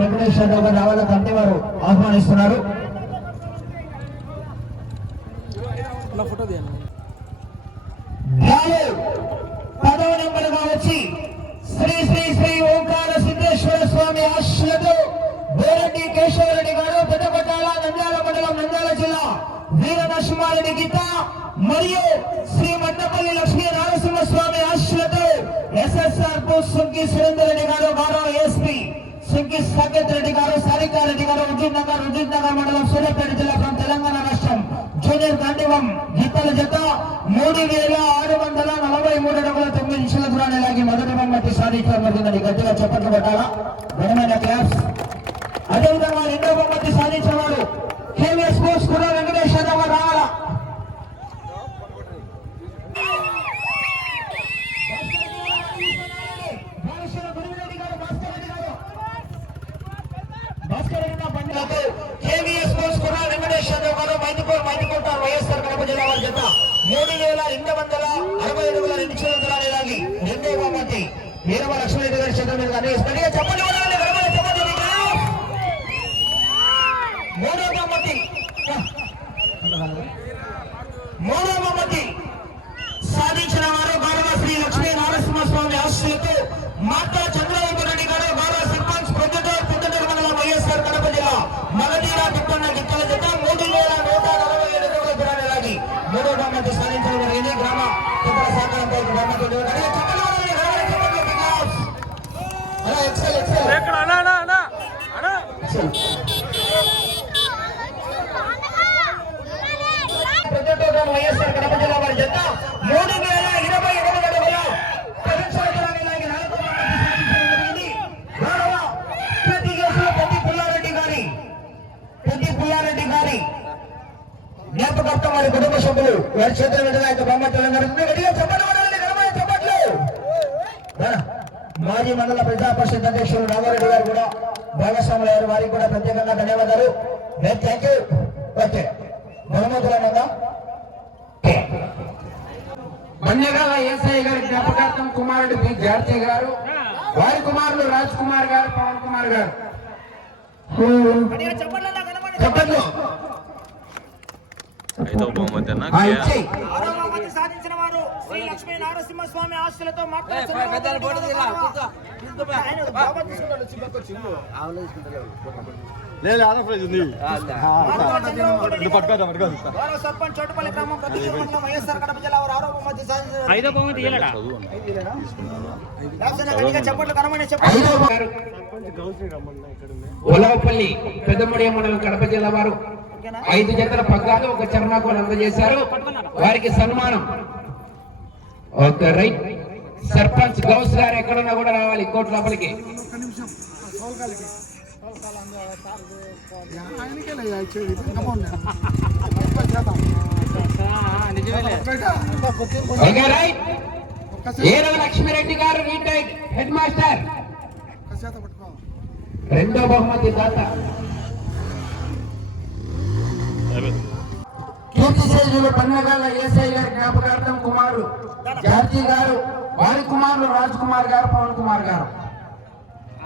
వెంకటేశ్వర గారు రావాల కంటే వారు ఆహ్వానిస్తున్నారు. పదవ నెంబర్గా వచ్చి శ్రీ శ్రీ శ్రీ ఓంకార సిద్ధేశ్వర స్వామి ఆశీస్సులతో బోరెడ్డి కేశవరెడ్డి గారు పెద్దపట్టాల నంద్యాల మండలం నంద్యాల జిల్లా వీర నరసింహారెడ్డి గీత మరియు శ్రీ మట్టపల్లి లక్ష్మీ నారసింహ స్వామి ఆశీస్సులతో ఎస్ఎస్ఆర్ సుంకి సురేందర్ రెడ్డి గారు గౌరవ ఎస్పీ సుంకి సాకేత్ రెడ్డి గారు సారికారెడ్డి గారు హుజూర్ నగర్ మండలం సూర్యాపేట జిల్లా తెలంగాణ రాష్ట్రం జూనియర్ గాంధీవం గీతల జత 3643 అడుగుల 9 నిమిషాల దూరాన్ని లాగి మొదటి బహుమతి సాధించడం జరిగిందని గట్టిగా చప్పట్లు పెట్టాలా. ఘనమైన క్లాప్స్. అదేవిధంగా రెండో బహుమతి సాధించిన వారు కేవీఎస్ స్పోర్ట్స్ కూడా వెంకటేశ్వర గారు రావాలా. కేవీఎస్ స్పోర్ట్స్ కూడా వెంకటేశ్వర గారు మైదుకోట వైఎస్ఆర్ కడప జిల్లా వారి జత 3260 అడుగుల 2 నిమిషాల దూరాన్ని లాగి రెండో బహుమతి వీరవ లక్ష్మీరెడ్డి గారి చేతుల మీద చెప్పండి. మూడో బహుమతి సాధించిన వారు గౌరవ శ్రీ లక్ష్మీ నారసింహస్వామి ఆశీస్సులతో మాతా చంద్రబాబు రెడ్డి గారు గౌరవ సర్పంచ్ పెద్దటూరు మండలం వైఎస్ఆర్ కడప జిల్లా మగధీరా తిప్పన్న గిత్తల జత 3147 అడుగుల దూరాన్ని లాగి మూడో బహుమతి సాధించిన వారు గ్రామ పెద్దల సహకారంతో బహుమతి వైఎస్ఆర్ కడప జిల్లా వారి జత 3028 అడుగుల గౌరవ ప్రతి పుల్లారెడ్డి గారి జ్ఞాపకార్థం వారి కుటుంబ సభ్యులు వారి చేతుల మీదుగా ఇంత బహుమతులు జరుగుతుంది. మాజీ మండల ప్రజా పరిషత్ అధ్యక్షులు రామారెడ్డి గారు కూడా భాగస్వాములు అయ్యారు. వారికి కూడా ప్రత్యేకంగా ధన్యవాదాలు. Thank you. ఓకే బహుమతులనగా మన్యగాల ఏసఐ గారి జ్ఞాపకార్థం కుమారుడు బి జార్జీ గారు, వారి కుమారులు రాజ్ కుమార్ గారు, పవన్ కుమార్ గారు. చెప్పండి. సాధించిన వారు శ్రీ లక్ష్మీ నారసింహస్వామి ఆశీస్సులతో సర్పంచ్ చోటుపల్లి గ్రామం ప్రతిష్ఠ మండలం వైఎస్ఆర్ కడప జిల్లా వారు 6వ బహుమతి సాధించారు. చెప్పట్లు కనమని చెప్పండి. ఒలవపల్లి పెద్దమూడి మండలం కడప జిల్లా వారు 5 జతల పగ్గాలు ఒక చర్మాకోలు అందజేశారు. వారికి సన్మానం. Okay right. సర్పంచ్ గౌస్ గారు ఎక్కడున్నా కూడా రావాలి కోర్టు లోపలికి. ఏరవ లక్ష్మీరెడ్డి గారు రిటైర్డ్ హెడ్ మాస్టర్. రెండో బహుమతి దాత కీర్తిశేషులు పన్నగాల ఏసఐ గారి జ్ఞాపకార్థం కుమారుడు జార్జీ గారు, వారి కుమారులు రాజ్ కుమార్ గారు, పవన్ కుమార్ గారు.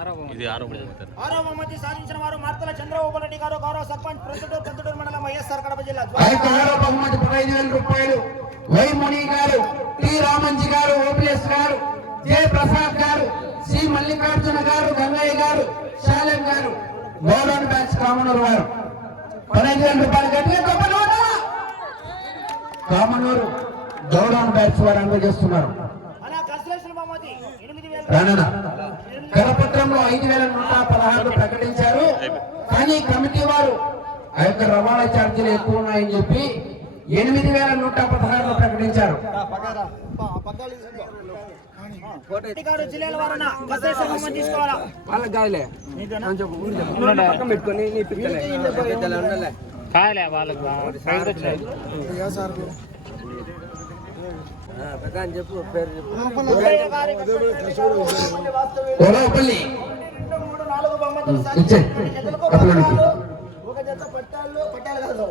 6వ బహుమతి సాధించిన వారు మార్తల చంద్రబాబు రెడ్డి గారు, గౌరవ సర్పంచ్ పెద్దటూరు మండలం వైఎస్ఆర్ కడప జిల్లా. 6వ బహుమతి 15,000 రూపాయలు వై ముని గారు, టి రామంజీ గారు, ఓపీఎస్ గారు, జె ప్రసాద్ గారు, సి మల్లికార్జున గారు, గంగయ్య గారు, శాలెం గారు, గౌరవ బ్యాచ్ కామనూరు వారు 15,000 రూపాయలు గట్టిగా కామనూరు గౌరవ బ్యాచ్ వారు అందజేస్తున్నారు. కరపత్రంలో 5,116 ప్రకటించారు. కానీ కమిటీ వారు ఆ యొక్క రవాణా ఛార్జీలు ఎక్కువ ఉన్నాయని చెప్పి 8,116 ప్రకటించారు. వాళ్ళకి కాదులే పెట్టుకొని చెప్పు పేరు చెప్పు. 4 బహుమతులు ఇచ్చే. సాధించిన జతలకు అప్పుడు పట్టాలు, ఒక జత పట్టాలు కాదు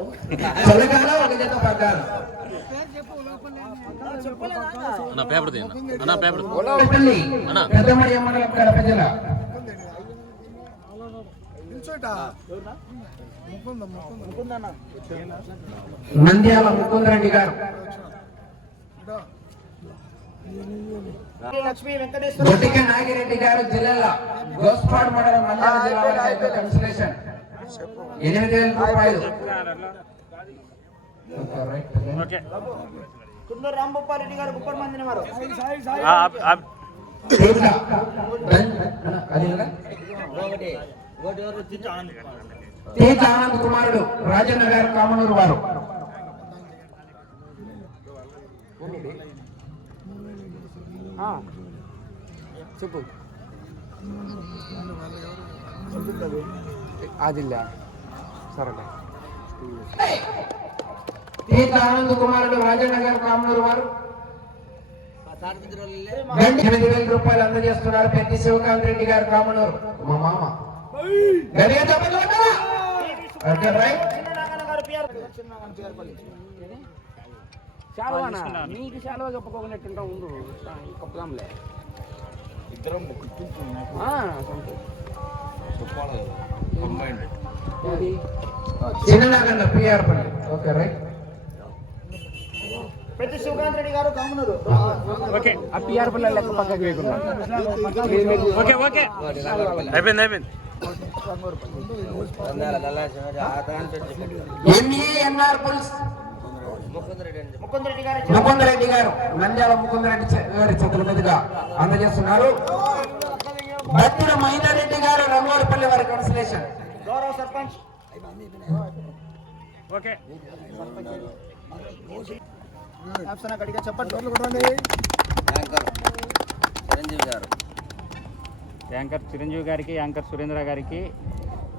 చల్లకాల ఒక జత పడ్డారు పెద్దపల్లి పెద్దమడి మండలం కడప జిల్లా నంద్యాల ముకుందరెడ్డి గారు లక్ష్మీ వెంకటేశ్వర బొట్టిక నాగిరెడ్డి గారు జిల్లా గోస్పాడ్ మండలం నంద్యాల జిల్లా వారికి అయితే కన్సలేషన్ 8,000 రూపాయలు. కుందూరు రాంభూపారెడ్డి గారు గుప్పడి మందిని వారు తేజ ఆనంద్ కుమారుడు రాజన్న గారు కామనూరు వారు చెప్పు ఆదిల్లా సరే తేజ ఆనంద్ కుమారుడు రాజన్న గారు కామనూరు వారు 8,000 రూపాయలు అందజేస్తున్నారు. పెద్ద శివకాంత్ రెడ్డి గారు కామనూరు మా మామ గడిగా చెప్పండి రైట్ చిన్ననాగన్న గారు పిఆర్ శాలువానా నీకు శాలువా కప్పుకోకుండా ఉండు కప్పుదాంలే ఇద్దరం చిన్ననాగన్న పిఆర్ పల్లి ఓకే రైట్ పెద్ద శివకాంత్ రెడ్డి గారు కామనూరు ఓకే ఆ పిఆర్ పిల్లలు లెక్క పక్కకి వేయకుండా ఓకే ఓకే అయిపోయింది ఎంఈఎన్ఆర్ పుల్స్ ముకుందరెడ్డి గారు ముకుందరెడ్డి గారు నంద్యాల ముకుందరెడ్డి గారి చేతుల మీదుగా అందజేస్తున్నారు. బత్తిన మైనారెడ్డి గారు రంగోడిపల్లి వారి కన్సలేషన్ గౌరవ సర్పంచ్ ఓకే ఆప్షన్ అక్కడిగా చెప్పండి యాంకర్ చిరంజీవి గారికి యాంకర్ సురేంద్ర గారికి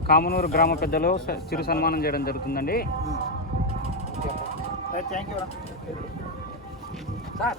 కామనూరు గ్రామ పెద్దలు చిరు సన్మానం చేయడం జరుగుతుందండి. Thank you sir